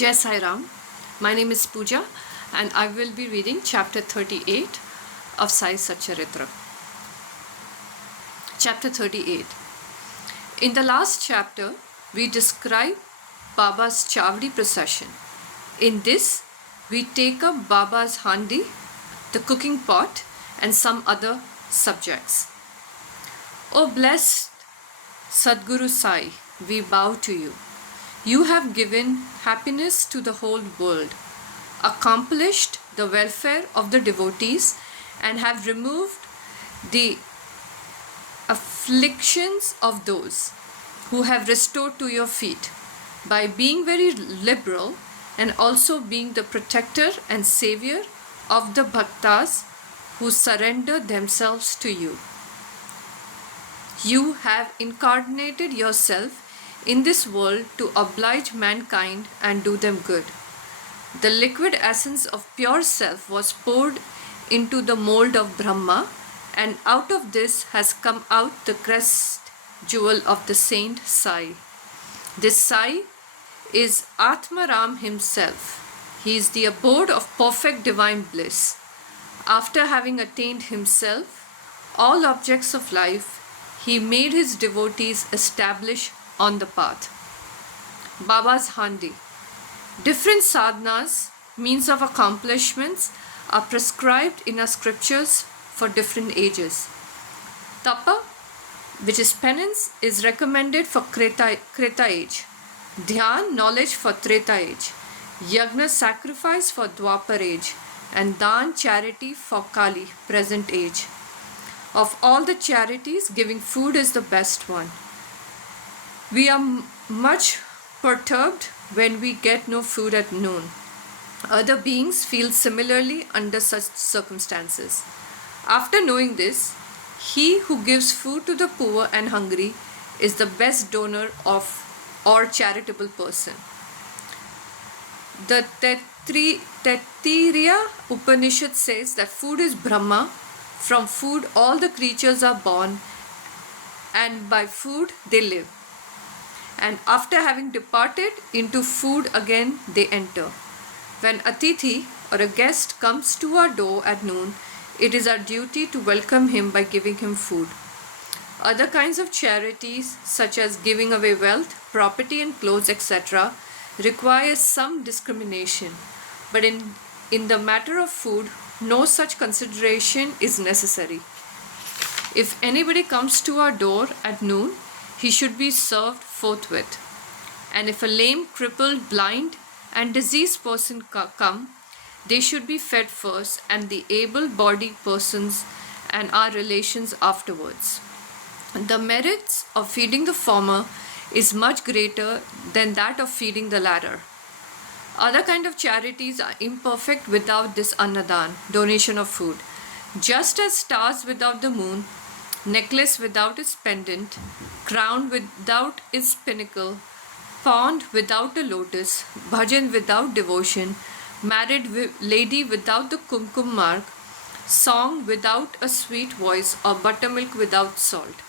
Jai Sai Ram. My name is Pooja and I will be reading chapter 38 of Sai Satcharitra. Chapter 38. In the last chapter, we describe Baba's Chavdi procession. In this, we take up Baba's handi, the cooking pot, and some other subjects. O blessed Sadguru Sai, we bow to you. You have given happiness to the whole world, accomplished the welfare of the devotees, and have removed the afflictions of those who have restored to your feet by being very liberal and also being the protector and savior of the bhaktas who surrender themselves to you. You have incarnated yourself in this world to oblige mankind and do them good. The liquid essence of pure self was poured into the mold of Brahma, and out of this has come out the crest jewel of the saint Sai. This Sai is Atmaram himself. He is the abode of perfect divine bliss. After having attained himself all objects of life, he made his devotees establish on the path. Baba's handi. Different sadhanas, means of accomplishments, are prescribed in our scriptures for different ages. Tapa, which is penance, is recommended for Kreta age. Dhyan, knowledge, for Treta age. Yagna, sacrifice, for Dwapar age. And Dan, charity, for Kali, present age. Of all the charities, giving food is the best one. We are much perturbed when we get no food at noon. Other beings feel similarly under such circumstances. After knowing this, he who gives food to the poor and hungry is the best donor of or charitable person. The Taittiriya Upanishad says that food is Brahma. From food all the creatures are born, and by food they live. And after having departed, into food again they enter. When Atithi or a guest comes to our door at noon, it is our duty to welcome him by giving him food. Other kinds of charities, such as giving away wealth, property and clothes, etc., require some discrimination. But in the matter of food, no such consideration is necessary. If anybody comes to our door at noon, he should be served forthwith. And if a lame, crippled, blind and diseased person come, they should be fed first, and the able-bodied persons and our relations afterwards. The merits of feeding the former is much greater than that of feeding the latter. Other kind of charities are imperfect without this annadan, donation of food. Just as stars without the moon, necklace without its pendant, crown without its pinnacle, pond without a lotus, bhajan without devotion, married lady without the kumkum mark, song without a sweet voice, or buttermilk without salt.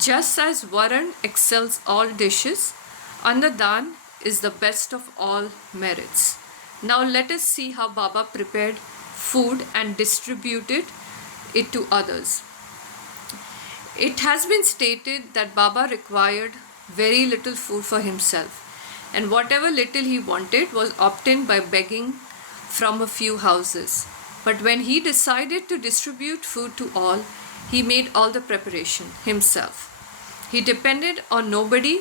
Just as varan excels all dishes, annadan is the best of all merits. Now let us see how Baba prepared food and distributed it to others. It has been stated that Baba required very little food for himself, and whatever little he wanted was obtained by begging from a few houses. But when he decided to distribute food to all, he made all the preparation himself. He depended on nobody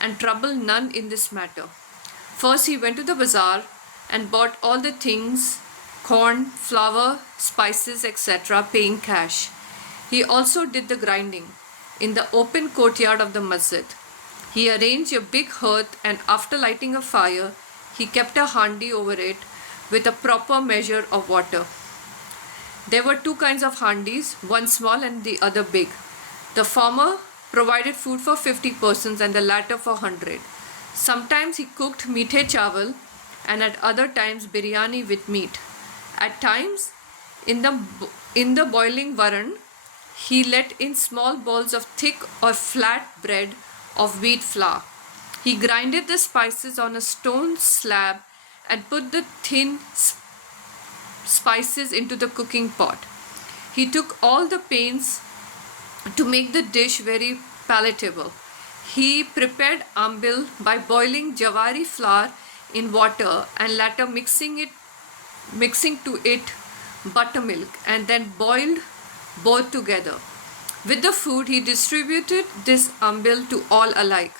and troubled none in this matter. First he went to the bazaar and bought all the things, corn, flour, spices, etc., paying cash. He also did the grinding in the open courtyard of the masjid. He arranged a big hearth, and after lighting a fire, he kept a handi over it with a proper measure of water. There were two kinds of handis, one small and the other big. The former provided food for 50 persons and the latter for 100. Sometimes he cooked meethe chawal, and at other times biryani with meat. At times, in the boiling varan, he let in small balls of thick or flat bread of wheat flour. He grinded the spices on a stone slab and put the thin spices into the cooking pot. He took all the pains to make the dish very palatable. He prepared ambil by boiling jawari flour in water and later mixing to it buttermilk and then boiled both together. With the food, he distributed this ambil to all alike.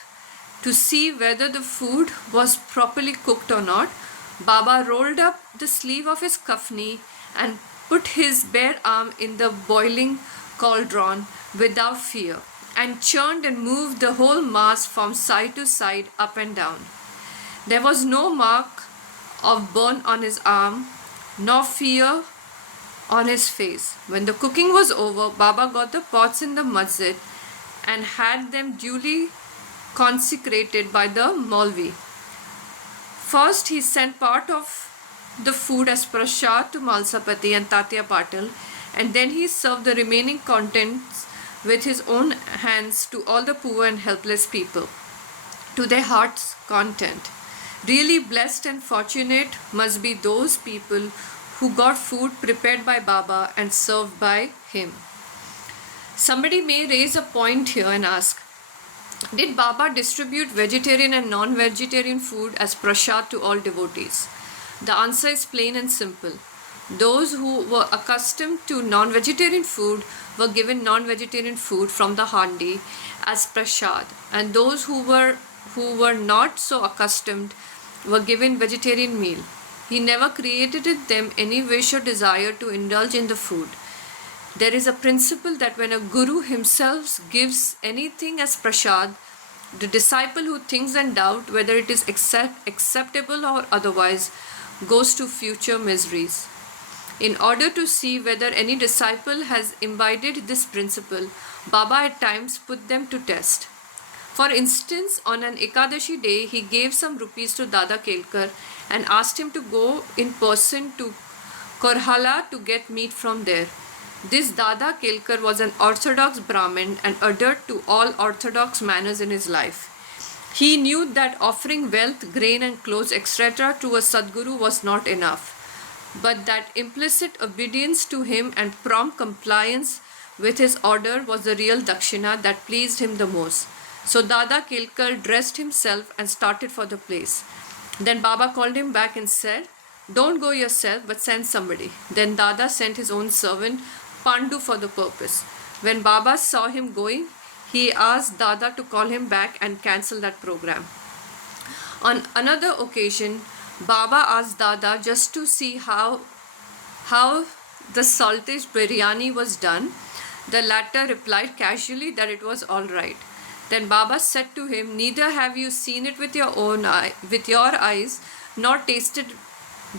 To see whether the food was properly cooked or not, Baba rolled up the sleeve of his kafni and put his bare arm in the boiling cauldron without fear and churned and moved the whole mass from side to side, up and down. There was no mark of burn on his arm, nor fear on his face. When the cooking was over, Baba got the pots in the masjid and had them duly consecrated by the Maulvi. First, he sent part of the food as prasad to Malsapati and Tatya Patil, and then he served the remaining contents with his own hands to all the poor and helpless people, to their heart's content. Really blessed and fortunate must be those people who got food prepared by Baba and served by him. Somebody may raise a point here and ask, did Baba distribute vegetarian and non-vegetarian food as prasad to all devotees? The answer is plain and simple. Those who were accustomed to non-vegetarian food were given non-vegetarian food from the handi as prasad, and those who were not so accustomed were given vegetarian meal. He never created in them any wish or desire to indulge in the food. There is a principle that when a guru himself gives anything as prasad, the disciple who thinks and doubts whether it is acceptable or otherwise goes to future miseries. In order to see whether any disciple has imbibed this principle, Baba at times put them to test. For instance, on an Ekadashi day, he gave some rupees to Dada Kelkar and asked him to go in person to Korhala to get meat from there. This Dada Kelkar was an orthodox Brahmin and adhered to all orthodox manners in his life. He knew that offering wealth, grain and clothes, etc. to a Sadguru was not enough, but that implicit obedience to him and prompt compliance with his order was the real dakshina that pleased him the most. So Dada Kelkar dressed himself and started for the place. Then Baba called him back and said, "Don't go yourself, but send somebody." Then Dada sent his own servant, Pandu, for the purpose. When Baba saw him going, he asked Dada to call him back and cancel that program. On another occasion, Baba asked Dada just to see how the saltish biryani was done. The latter replied casually that it was all right. Then Baba said to him, "Neither have you seen it with your eyes, nor tasted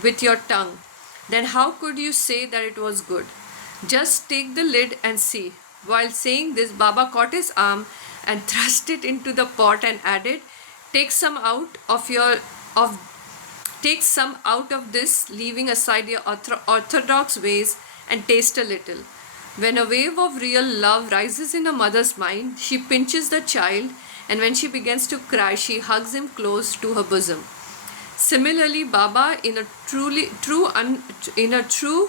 with your tongue. Then how could you say that it was good? Just take the lid and see." While saying this, Baba caught his arm and thrust it into the pot and added, Take some out of this, leaving aside your orthodox ways, and taste a little." When a wave of real love rises in a mother's mind, she pinches the child, and when she begins to cry, she hugs him close to her bosom. Similarly, Baba, in a true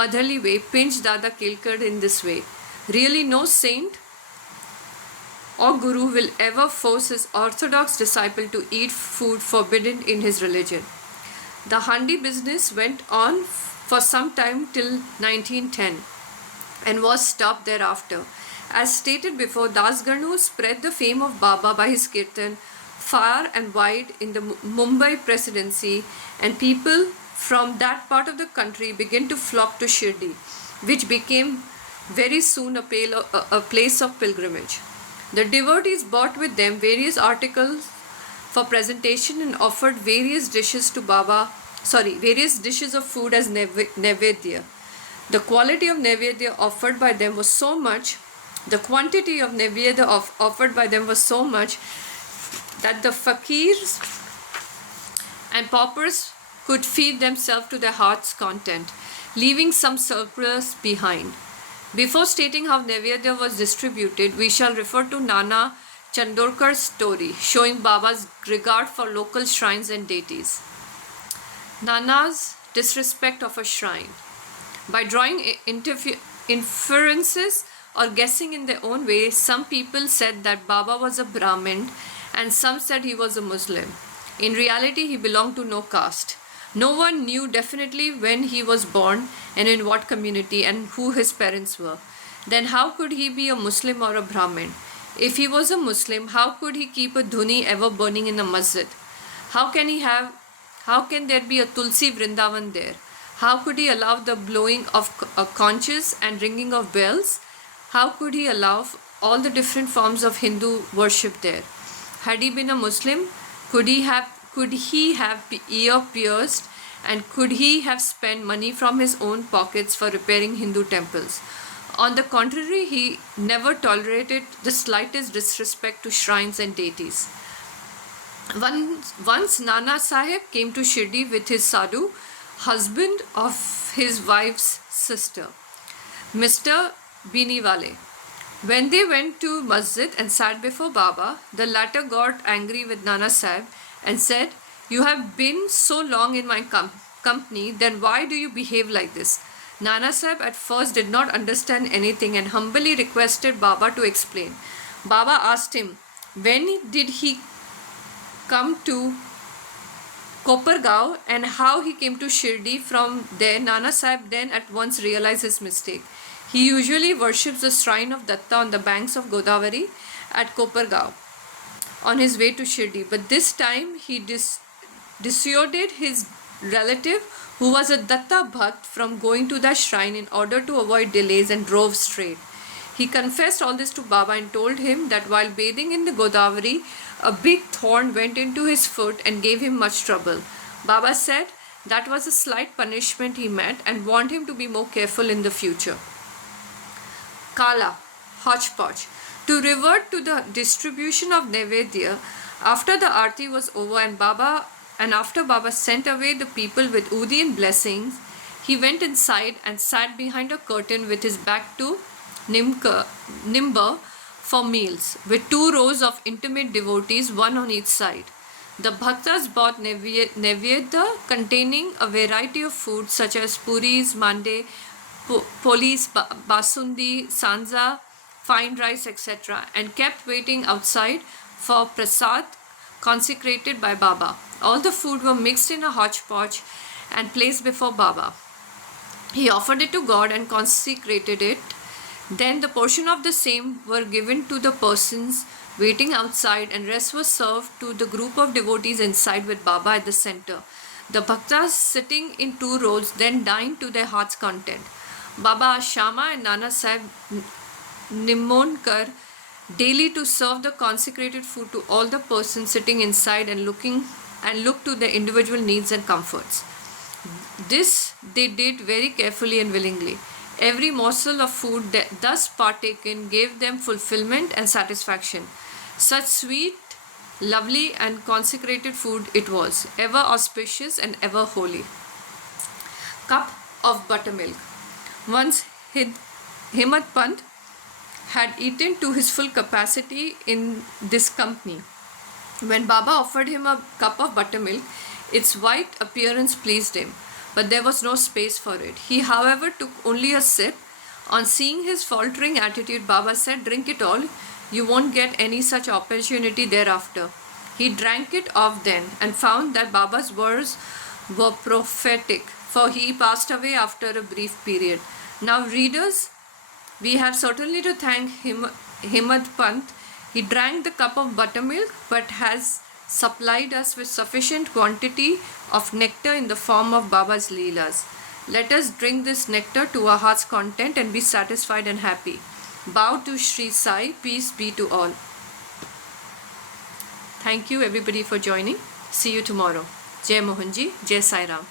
motherly way, pinched Dada Kelkar in this way. Really, no saint or guru will ever force his orthodox disciple to eat food forbidden in his religion. The handi business went on for some time till 1910 and was stopped thereafter. As stated before, Das Ganu spread the fame of Baba by his kirtan far and wide in the Mumbai presidency, and people from that part of the country began to flock to Shirdi, which became very soon a place of pilgrimage. The devotees brought with them various articles for presentation and offered various dishes of food as nevedya. The quality of nevedya offered by them was so much, the quantity of nevedya offered by them was so much that the fakirs and paupers could feed themselves to their heart's content, leaving some surplus behind. Before stating how nevedya was distributed, we shall refer to Nana Chandorkar's story, showing Baba's regard for local shrines and deities. Nana's disrespect of a shrine. By drawing inferences or guessing in their own way, some people said that Baba was a Brahmin and some said he was a Muslim. In reality, he belonged to no caste. No one knew definitely when he was born and in what community and who his parents were. Then how could he be a Muslim or a Brahmin? If he was a Muslim, how could he keep a dhuni ever burning in a masjid? How can there be a Tulsi Vrindavan there? How could he allow the blowing of conches and ringing of bells? How could he allow all the different forms of Hindu worship there? Had he been a Muslim, could he have ear pierced, and could he have spent money from his own pockets for repairing Hindu temples? On the contrary, he never tolerated the slightest disrespect to shrines and deities. Once Nana Sahib came to Shirdi with his sadhu, husband of his wife's sister, Mr. Biniwale. When they went to masjid and sat before Baba, the latter got angry with Nana Sahib and said, "You have been so long in my company, then why do you behave like this?" Nana Sahib at first did not understand anything and humbly requested Baba to explain. Baba asked him, when did he come to Kopargaon and how he came to Shirdi. From there, Nana Sahib then at once realized his mistake. He usually worships the shrine of Datta on the banks of Godavari at Kopargaon on his way to Shirdi. But this time he dissuaded his relative, who was a Datta Bhakt, from going to the shrine in order to avoid delays, and drove straight. He confessed all this to Baba and told him that while bathing in the Godavari, a big thorn went into his foot and gave him much trouble. Baba said that was a slight punishment he met and warned him to be more careful in the future. Kala, hodgepodge. To revert to the distribution of Naivedya, after the Aarti was over and after Baba sent away the people with Udi and blessings, he went inside and sat behind a curtain with his back to Nimba for meals, with 2 rows of intimate devotees, one on each side. The bhaktas bought Naivedya containing a variety of foods such as puris, mande, polis, basundi, sanza, fine rice, etc., and kept waiting outside for prasad consecrated by Baba. All the food were mixed in a hodgepodge and placed before Baba. He offered it to God and consecrated it. Then the portion of the same were given to the persons waiting outside, and rest was served to the group of devotees inside with Baba at the center. The bhaktas sitting in 2 rows then dined to their heart's content. Baba asked Shama and Nana Sahib Nimonkar daily to serve the consecrated food to all the persons sitting inside and look to their individual needs and comforts. This they did very carefully and willingly. Every morsel of food thus partaken gave them fulfillment and satisfaction. Such sweet, lovely and consecrated food it was, ever auspicious and ever holy. Cup of buttermilk. Once Himmat Pant had eaten to his full capacity in this company. When Baba offered him a cup of buttermilk, its white appearance pleased him, but there was no space for it. He, however, took only a sip. On seeing his faltering attitude, Baba said, "Drink it all. You won't get any such opportunity thereafter." He drank it off then and found that Baba's words were prophetic, for he passed away after a brief period. Now, readers, we have certainly to thank Himmat Pant. He drank the cup of buttermilk, but has supplied us with sufficient quantity of nectar in the form of Baba's Leelas. Let us drink this nectar to our heart's content and be satisfied and happy. Bow to Sri Sai, peace be to all. Thank you everybody for joining. See you tomorrow. Jai Mohanji, Jai Sai Ram.